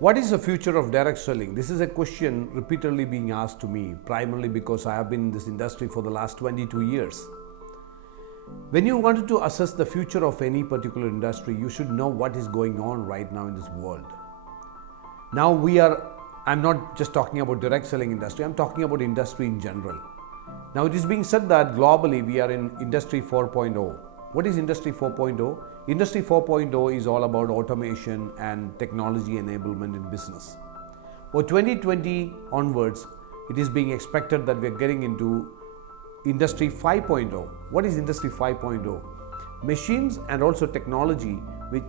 What is the future of direct selling? This is a question repeatedly being asked to me, primarily because I have been in this industry for the last 22 years. When you wanted to assess the future of any particular industry, you should know what is going on right now in this world. Now I'm not just talking about direct selling industry, I'm talking about industry in general. Now it is being said that globally we are in Industry 4.0. What is Industry 4.0? Industry 4.0 is all about automation and technology enablement in business. For 2020 onwards, it is being expected that we are getting into Industry 5.0. What is Industry 5.0? Machines and also technology which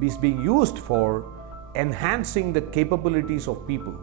is being used for enhancing the capabilities of people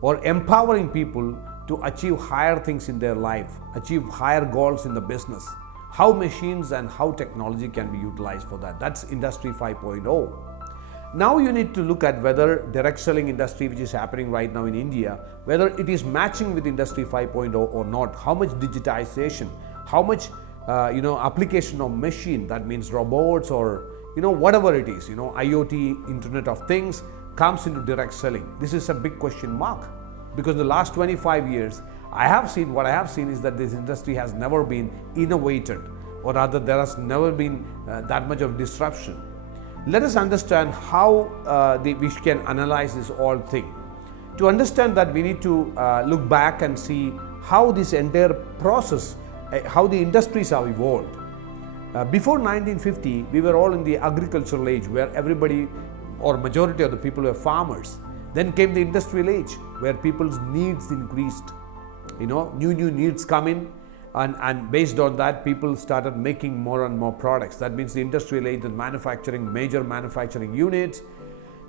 or empowering people to achieve higher things in their life, achieve higher goals in the business. How machines and how technology can be utilized for that. That's Industry 5.0. Now you need to look at whether direct selling industry which is happening right now in India, whether it is matching with Industry 5.0 or not, how much digitization, how much application of machine, that means robots or whatever it is, IoT, Internet of Things comes into direct selling. This is a big question mark because the last 25 years what I have seen is that this industry has never been innovated, or rather there has never been that much of disruption. Let us understand how we can analyze this whole thing. To understand that, we need to look back and see how this entire process, how the industries have evolved. Before 1950, we were all in the agricultural age where everybody or majority of the people were farmers. Then came the industrial age where people's needs increased. New needs come in, and based on that, people started making more and more products. That means the industrial age, the major manufacturing units.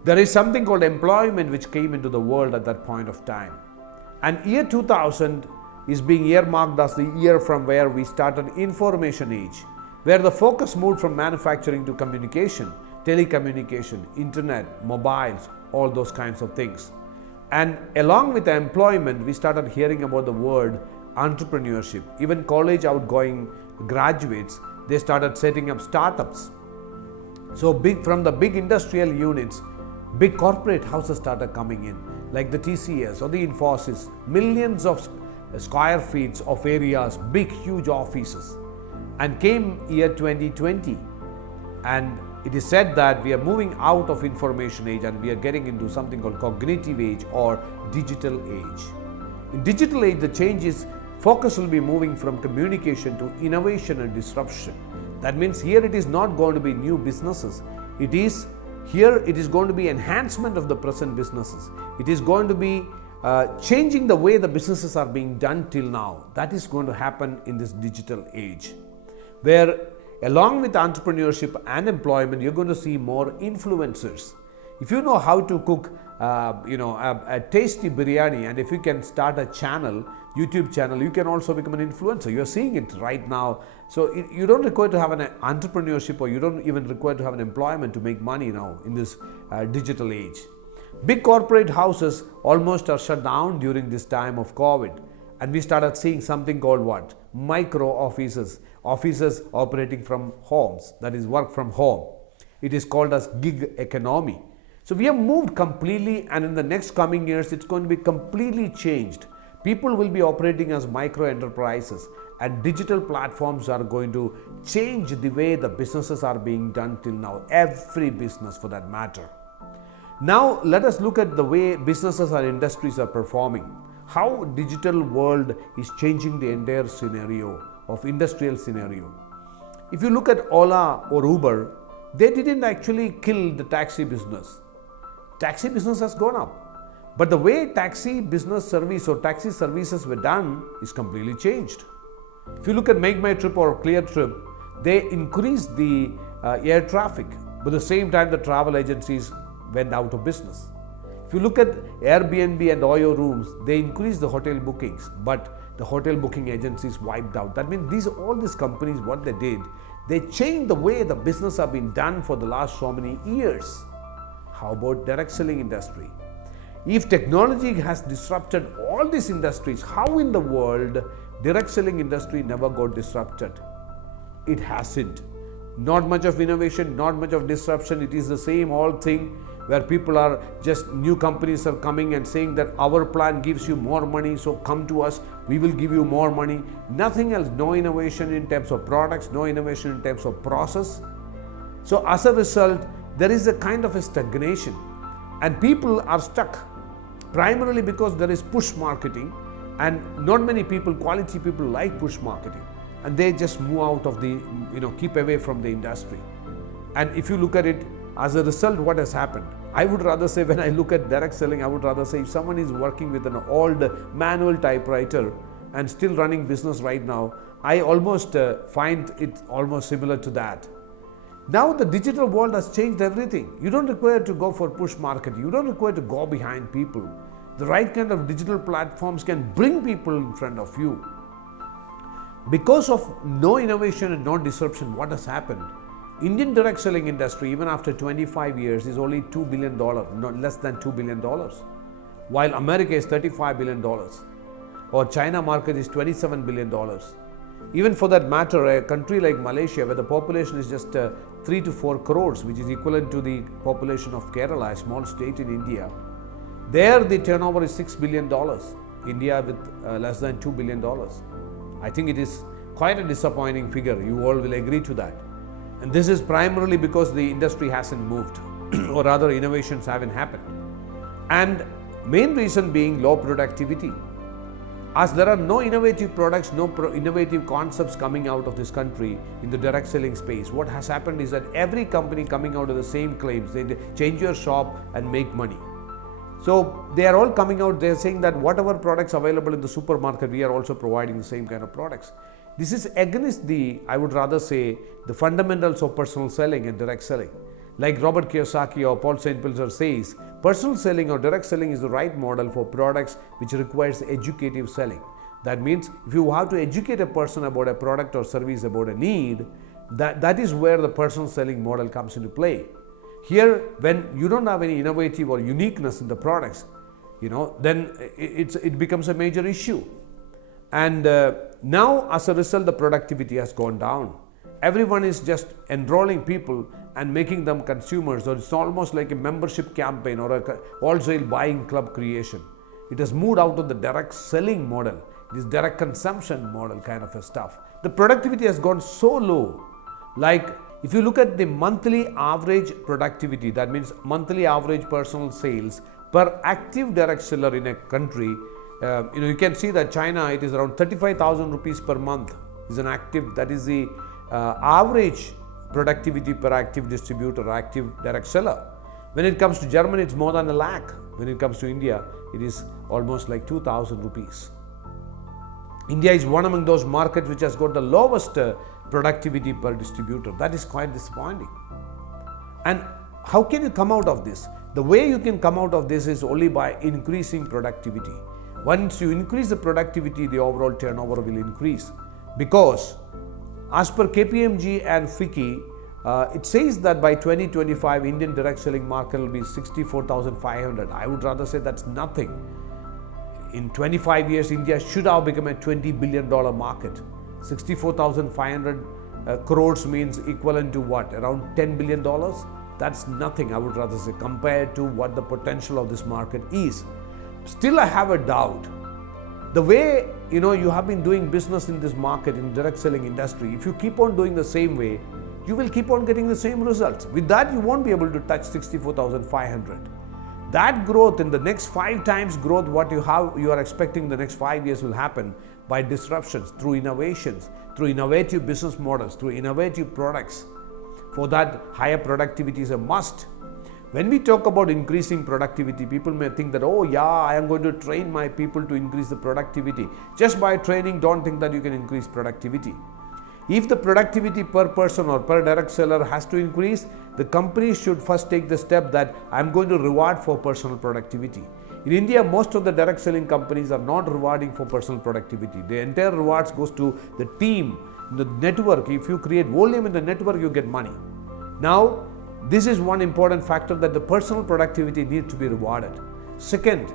There is something called employment which came into the world at that point of time. And year 2000 is being earmarked as the year from where we started information age, where the focus moved from manufacturing to communication, telecommunication, internet, mobiles, all those kinds of things. And along with the employment, we started hearing about the word entrepreneurship. Even college outgoing graduates, they started setting up startups. So from the big industrial units, big corporate houses started coming in, like the TCS or the Infosys, millions of square feet of areas, big huge offices. And came year 2020, and it is said that we are moving out of information age and we are getting into something called cognitive age or digital age. In digital age, the focus will be moving from communication to innovation and disruption. That means here it is not going to be new businesses. It is going to be enhancement of the present businesses. It is going to be changing the way the businesses are being done till now. That is going to happen in this digital age, where along with entrepreneurship and employment, you're going to see more influencers. If you know how to cook, a tasty biryani, and if you can start a YouTube channel, you can also become an influencer. You're seeing it right now. So you don't require to have an entrepreneurship, or you don't even require to have an employment to make money now in this digital age. Big corporate houses almost are shut down during this time of COVID. And we started seeing something called what? Micro offices operating from homes, that is work from home. It is called as gig economy. So we have moved completely, and in the next coming years, it's going to be completely changed. People will be operating as micro enterprises, and digital platforms are going to change the way the businesses are being done till now, every business for that matter. Now let us look at the way businesses or industries are performing. How digital world is changing the entire scenario of industrial scenario. If you look at Ola or Uber, they didn't actually kill the taxi business. Taxi business has gone up. But the way taxi business service or taxi services were done is completely changed. If you look at Make My Trip or Clear Trip, they increased the air traffic, but at the same time the travel agencies went out of business. If you look at Airbnb and Oyo Rooms, they increased the hotel bookings, but the hotel booking agencies wiped out. That means all these companies, what they did, they changed the way the business have been done for the last so many years. How about direct selling industry? If technology has disrupted all these industries, how in the world direct selling industry never got disrupted? It hasn't. Not much of innovation, not much of disruption. It is the same old thing where people are just, new companies are coming and saying that our plan gives you more money, so come to us, we will give you more money. Nothing else, no innovation in terms of products, no innovation in terms of process. So as a result, there is a kind of a stagnation, and people are stuck primarily because there is push marketing, and not many people, quality people, like push marketing, and they just move out of the, keep away from the industry. And if you look at it, as a result, what has happened? I would rather say, when I look at direct selling, I would rather say if someone is working with an old manual typewriter and still running business right now, I almost find it almost similar to that. Now the digital world has changed everything. You don't require to go for push marketing. You don't require to go behind people. The right kind of digital platforms can bring people in front of you. Because of no innovation and no disruption, what has happened? Indian direct selling industry, even after 25 years, is only $2 billion, not less than $2 billion. While America is $35 billion, or China market is $27 billion. Even for that matter, a country like Malaysia, where the population is just 3 to 4 crores, which is equivalent to the population of Kerala, a small state in India, there the turnover is $6 billion. India with less than $2 billion. I think it is quite a disappointing figure. You all will agree to that. And this is primarily because the industry hasn't moved, or rather innovations haven't happened. And main reason being low productivity. As there are no innovative products, no innovative concepts coming out of this country in the direct selling space, what has happened is that every company coming out of the same claims, they change your shop and make money. So they are all coming out, they are saying that whatever products available in the supermarket, we are also providing the same kind of products. This is against the, I would rather say, the fundamentals of personal selling and direct selling. Like Robert Kiyosaki or Paul St. Pilzer says, personal selling or direct selling is the right model for products which requires educative selling. That means if you have to educate a person about a product or service, about a need, that is where the personal selling model comes into play. Here, when you don't have any innovative or uniqueness in the products, then it becomes a major issue. And now, as a result, the productivity has gone down. Everyone is just enrolling people and making them consumers, or it's almost like a membership campaign or a wholesale buying club creation. It has moved out of the direct selling model. It is direct consumption model kind of a stuff. The productivity has gone so low. Like if you look at the monthly average productivity, that means monthly average personal sales per active direct seller in a country, you can see that China, it is around 35,000 rupees per month is an active, that is the average productivity per active distributor, active direct seller. When it comes to Germany, it's more than 1 lakh. When it comes to India, it is almost like 2,000 rupees. India is one among those markets which has got the lowest productivity per distributor. That is quite disappointing. And how can you come out of this? The way you can come out of this is only by increasing productivity. Once you increase the productivity, the overall turnover will increase. Because as per KPMG and FICCI, it says that by 2025, Indian direct selling market will be 64,500. I would rather say that's nothing. In 25 years, India should have become a $20 billion market. 64,500 crores means equivalent to what? Around $10 billion? That's nothing, I would rather say, compared to what the potential of this market is. Still, I have a doubt. The way you have been doing business in this market, in direct selling industry, if you keep on doing the same way, you will keep on getting the same results. With that, you won't be able to touch 64,500. That growth in the next 5 times growth, what you are expecting in the next 5 years will happen by disruptions, through innovations, through innovative business models, through innovative products. For that, higher productivity is a must. When we talk about increasing productivity, people may think that, oh yeah, I am going to train my people to increase the productivity. Just by training, don't think that you can increase productivity. If the productivity per person or per direct seller has to increase, the company should first take the step that I'm going to reward for personal productivity. In India, most of the direct selling companies are not rewarding for personal productivity. The entire rewards goes to the team, the network. If you create volume in the network, you get money. Now, this is one important factor, that the personal productivity needs to be rewarded. Second,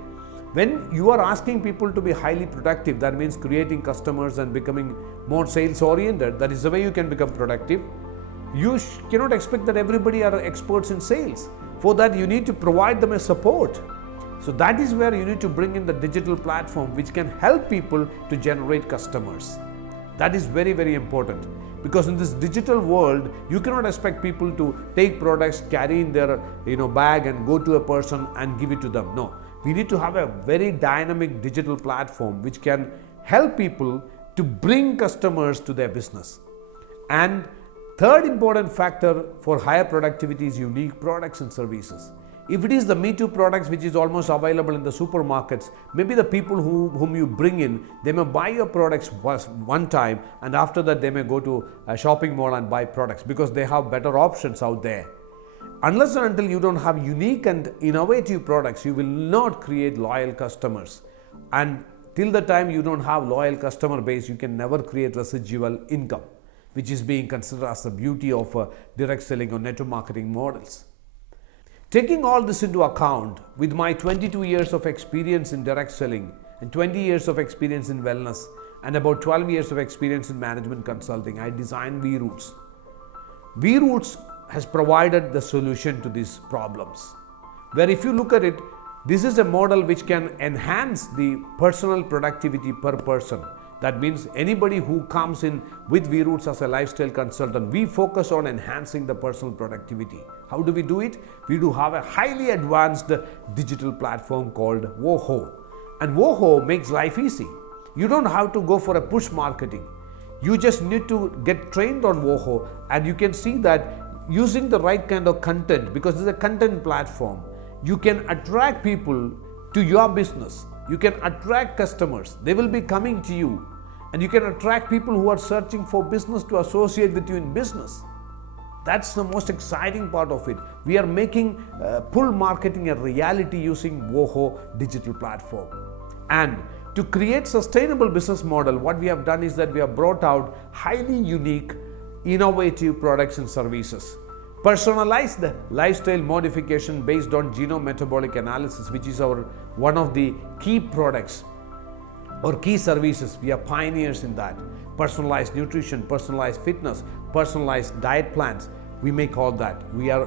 when you are asking people to be highly productive, that means creating customers and becoming more sales oriented. That is the way you can become productive. You cannot expect that everybody are experts in sales. For that, you need to provide them a support. So that is where you need to bring in the digital platform which can help people to generate customers. That is very, very important, because in this digital world, you cannot expect people to take products, carry in their bag and go to a person and give it to them. No, we need to have a very dynamic digital platform which can help people to bring customers to their business. And third important factor for higher productivity is unique products and services. If it is the Me Too products which is almost available in the supermarkets, maybe the people whom you bring in, they may buy your products one time, and after that they may go to a shopping mall and buy products because they have better options out there. Unless and until you don't have unique and innovative products, you will not create loyal customers. And till the time you don't have loyal customer base, you can never create residual income, which is being considered as the beauty of direct selling or network marketing models. Taking all this into account, with my 22 years of experience in direct selling and 20 years of experience in wellness and about 12 years of experience in management consulting, I designed V-Roots. V-Roots has provided the solution to these problems, where if you look at it, this is a model which can enhance the personal productivity per person. That means anybody who comes in with V-Roots as a lifestyle consultant, we focus on enhancing the personal productivity. How do we do it? We do have a highly advanced digital platform called Woho. And Woho makes life easy. You don't have to go for a push marketing. You just need to get trained on Woho, and you can see that using the right kind of content, because it's a content platform, you can attract people to your business. You can attract customers. They will be coming to you. And you can attract people who are searching for business to associate with you in business. That's the most exciting part of it. We are making pull marketing a reality using Woho digital platform. And to create sustainable business model, what we have done is that we have brought out highly unique, innovative products and services. Personalized lifestyle modification based on genome metabolic analysis, which is one of the key products or key services. We are pioneers in that. Personalized nutrition, personalized fitness, personalized diet plans. We may call that. We are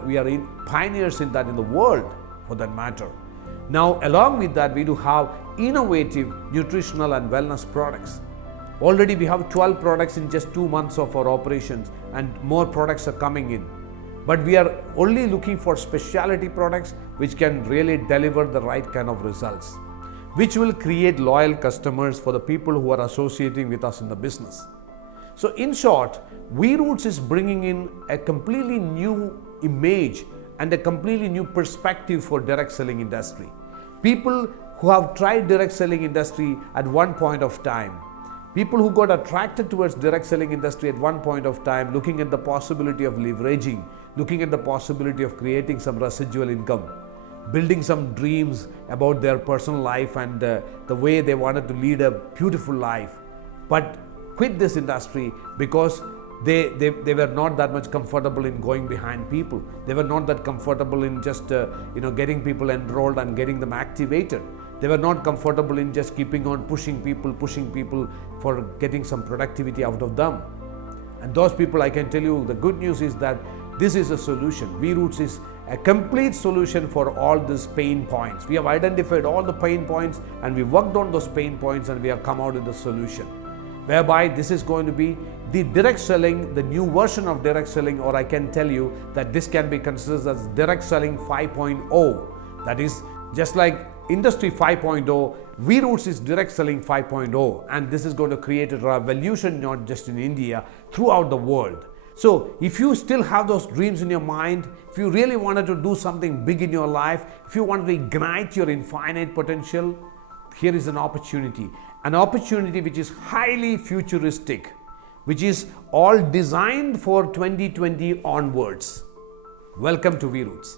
pioneers in that in the world, for that matter. Now, along with that, we do have innovative nutritional and wellness products. Already we have 12 products in just 2 months of our operations, and more products are coming in. But we are only looking for specialty products which can really deliver the right kind of results, which will create loyal customers for the people who are associating with us in the business. So in short, V-Roots is bringing in a completely new image and a completely new perspective for direct selling industry. People who have tried direct selling industry at one point of time, people who got attracted towards direct selling industry at one point of time, looking at the possibility of leveraging, looking at the possibility of creating some residual income, building some dreams about their personal life and the way they wanted to lead a beautiful life, but quit this industry because they were not that much comfortable in going behind people. They were not that comfortable in just getting people enrolled and getting them activated. They were not comfortable in just keeping on pushing people for getting some productivity out of them. And those people, I can tell you, the good news is that this is a solution. V-Roots is a complete solution for all these pain points. We have identified all the pain points and we worked on those pain points and we have come out with a solution, whereby this is going to be the direct selling, the new version of direct selling, or I can tell you that this can be considered as direct selling 5.0. That is just like Industry 5.0, V-Roots is direct selling 5.0, and this is going to create a revolution not just in India, throughout the world. So if you still have those dreams in your mind, if you really wanted to do something big in your life, if you want to ignite your infinite potential, here is an opportunity which is highly futuristic, which is all designed for 2020 onwards. Welcome to V-Roots.